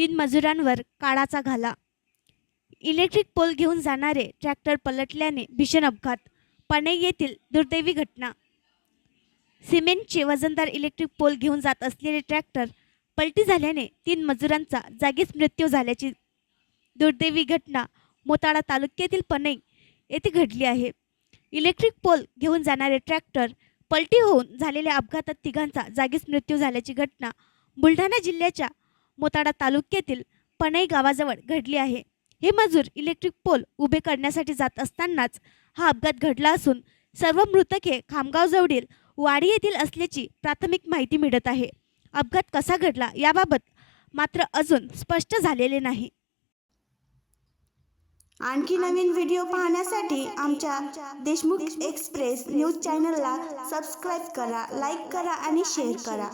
तीन मजुरांवर काळाचा घाला. इलेक्ट्रिक पोल घेऊन जाणारे ट्रॅक्टर पलटल्याने भीषण अपघात. पणई येथील दुर्दैवी घटना. सिमेंटचे वजनदार इलेक्ट्रिक पोल घेऊन जात असलेले ट्रॅक्टर पलटी झाल्याने तीन मजुरांचा जागीच मृत्यू झाल्याची दुर्दैवी घटना मोताळा तालुक्यातील पणई येथे घडली आहे. इलेक्ट्रिक पोल घेऊन जाणारे ट्रॅक्टर पलटी होऊन झालेल्या अपघातात तिघांचा जागीच मृत्यू झाल्याची घटना बुलढाणा जिल्ह्याच्या मोताळा तालुक्यातील पणई गावाजवळ घडली आहे. हे मजूर इलेक्ट्रिक पोल उभे करण्यासाठी जात असतानाच हा अपघात घडला असून सर्व मृतके खामगाव जवळील वाडी येथील असल्याची प्राथमिक माहिती मिळत आहे. अपघात कसा घडला याबाबत मात्र अजून स्पष्ट झालेले नाही. आणखी नवीन व्हिडिओ पाहण्यासाठी आमच्या देशमुख एक्सप्रेस न्यूज चॅनलला सबस्क्राईब करा, लाईक करा आणि शेअर करा.